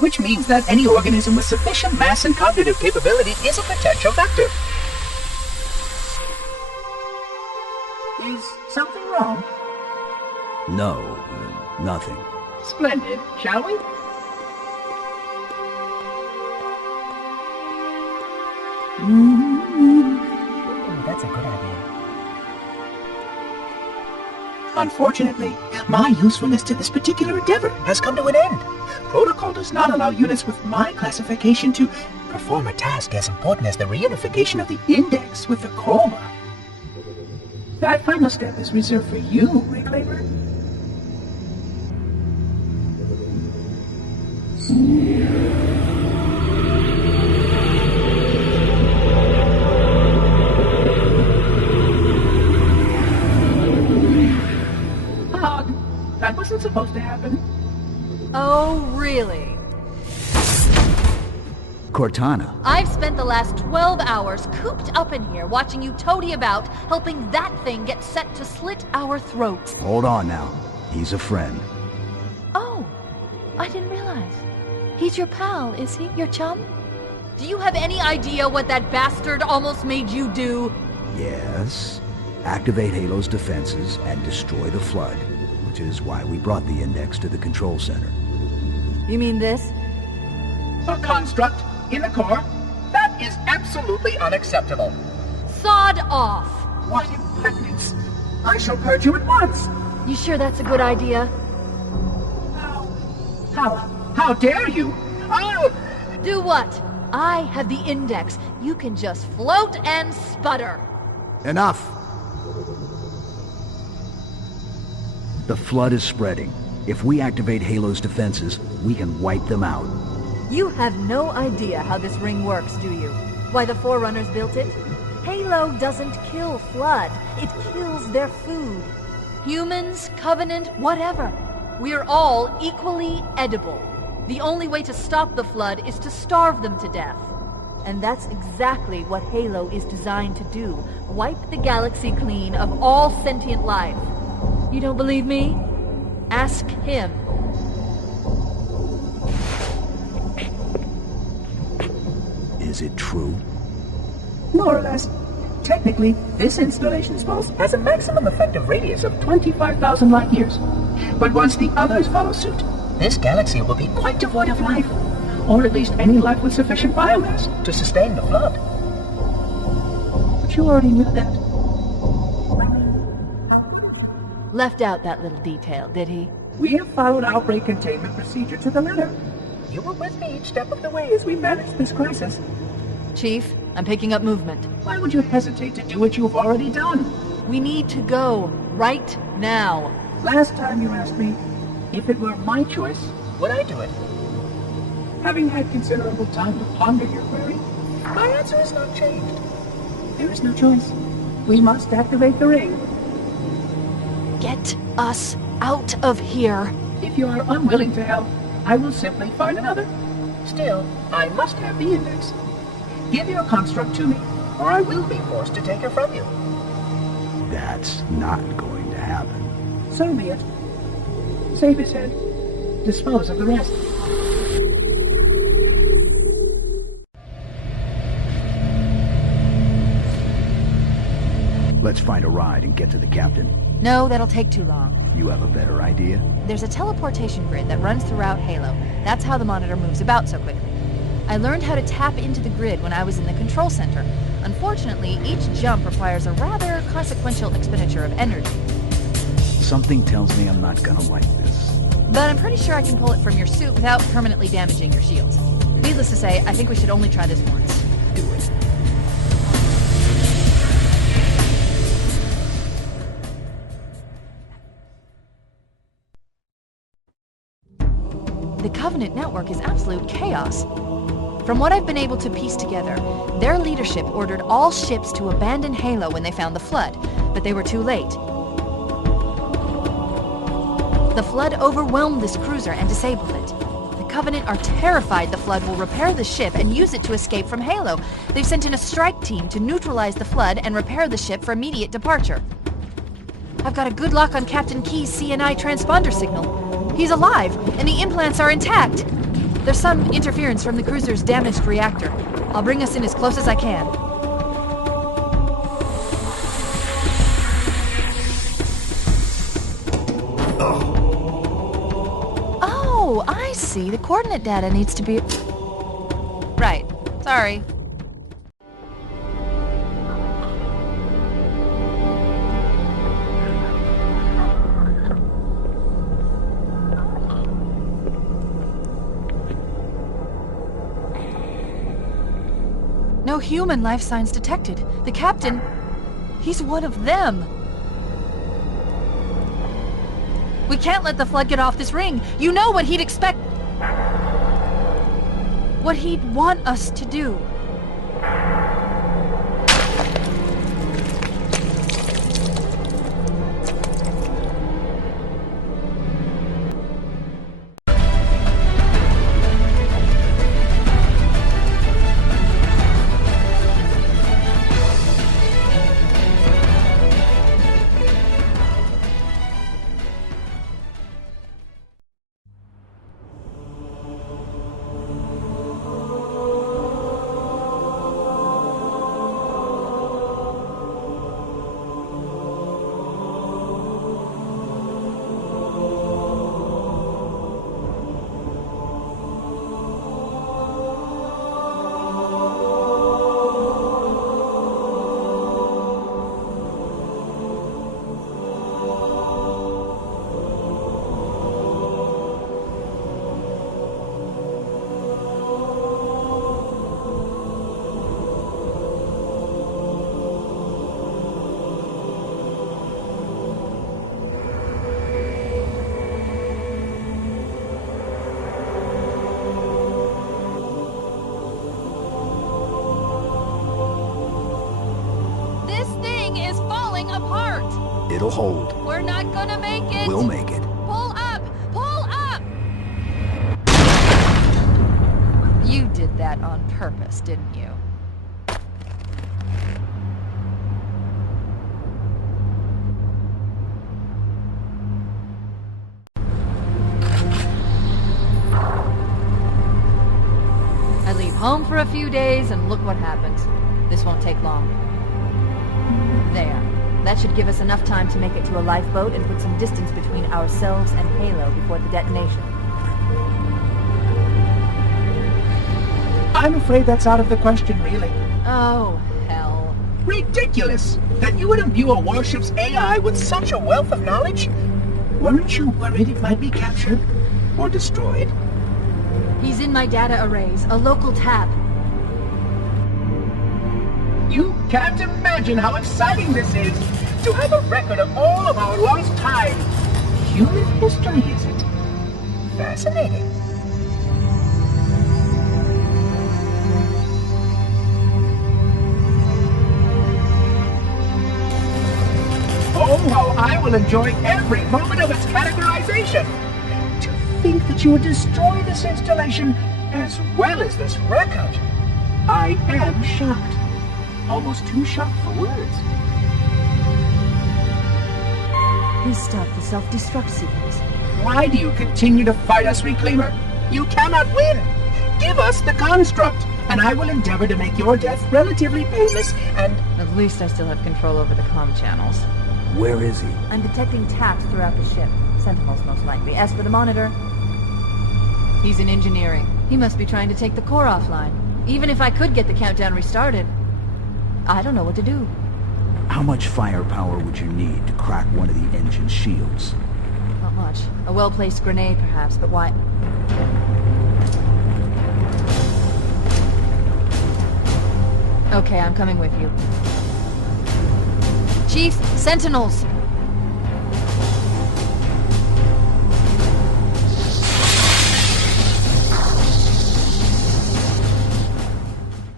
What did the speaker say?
which means that any organism with sufficient mass and cognitive capability is a potential vector. Is something wrong? No, nothing. Splendid, shall we? That's a good idea. Unfortunately, my usefulness to this particular endeavor has come to an end. Protocol does not allow units with my classification to perform a task as important as the reunification of the index with the coma. That final step is reserved for you, Reclaimer. That wasn't supposed to happen. Oh, really? Cortana. I've spent the last 12 hours cooped up in here watching you toady about, helping that thing get set to slit our throats. Hold on now. He's a friend. Oh, I didn't realize. He's your pal, is he? Your chum? Do you have any idea what that bastard almost made you do? Yes. Activate Halo's defenses and destroy the Flood, which is why we brought the index to the control center. You mean this? A construct in the core? That is absolutely unacceptable. Sod off! What impertinence! I shall purge you at once! You sure that's a good idea? How dare you? Oh! Do what? I have the index. You can just float and sputter. Enough! The Flood is spreading. If we activate Halo's defenses, we can wipe them out. You have no idea how this ring works, do you? Why the Forerunners built it? Halo doesn't kill Flood. It kills their food. Humans, Covenant, whatever. We're all equally edible. The only way to stop the Flood is to starve them to death. And that's exactly what Halo is designed to do. Wipe the galaxy clean of all sentient life. You don't believe me? Ask him. Is it true? More or less. Technically, this installation's pulse has a maximum effective radius of 25,000 light years. But once the others follow suit, this galaxy will be quite devoid of life. Or at least any life with sufficient biomass to sustain the Flood. But you already knew that. Left out that little detail, did he? We have followed outbreak containment procedure to the letter. You were with me each step of the way as we managed this crisis. Chief, I'm picking up movement. Why would you hesitate to do what you've already done? We need to go, right now. Last time you asked me, if it were my choice, would I do it? Having had considerable time to ponder your query, my answer has not changed. There is no choice. We must activate the ring. Get us out of here. If you are unwilling to help, I will simply find another. Still, I must have the index. Give your construct to me, or I will be forced to take her from you. That's not going to happen. So be it. Save his head. Dispose of the rest. Let's find a ride and get to the captain. No, that'll take too long. You have a better idea? There's a teleportation grid that runs throughout Halo. That's how the monitor moves about so quickly. I learned how to tap into the grid when I was in the control center. Unfortunately, each jump requires a rather consequential expenditure of energy. Something tells me I'm not gonna like this. But I'm pretty sure I can pull it from your suit without permanently damaging your shields. Needless to say, I think we should only try this once. Do it. The Covenant network is absolute chaos. From what I've been able to piece together, their leadership ordered all ships to abandon Halo when they found the Flood, but they were too late. The Flood overwhelmed this cruiser and disabled it. The Covenant are terrified the Flood will repair the ship and use it to escape from Halo. They've sent in a strike team to neutralize the Flood and repair the ship for immediate departure. I've got a good lock on Captain Key's CNI transponder signal. He's alive, and the implants are intact. There's some interference from the cruiser's damaged reactor. I'll bring us in as close as I can. Oh, I see. The coordinate data needs to be... Right. Sorry. No human life signs detected. The captain, he's one of them. We can't let the Flood get off this ring. You know what he'd expect. What he'd want us to do. It'll hold. We're not gonna make it! We'll make it. Pull up! Pull up! You did that on purpose, didn't you? I leave home for a few days and look what happens. This won't take long. There. That should give us enough time to make it to a lifeboat and put some distance between ourselves and Halo before the detonation. I'm afraid that's out of the question, really. Oh, hell. Ridiculous! That you would imbue a warship's AI with such a wealth of knowledge? Weren't you worried it might be captured? Or destroyed? He's in my data arrays, a local tab. You can't imagine how exciting this is! To have a record of all of our lost time! Human history, is it? Fascinating. Oh, how I will enjoy every moment of its categorization! To think that you would destroy this installation as well as this record! I am shocked. Almost too shocked for words. He stopped the self-destruct sequence. Why do you continue to fight us, Reclaimer? You cannot win! Give us the construct, and I will endeavor to make your death relatively painless and... At least I still have control over the comm channels. Where is he? I'm detecting taps throughout the ship. Sentinels, most likely. As for the monitor... He's in engineering. He must be trying to take the core offline. Even if I could get the countdown restarted, I don't know what to do. How much firepower would you need to crack one of the engine shields? Not much. A well-placed grenade, perhaps, but why... Okay, I'm coming with you. Chief, Sentinels!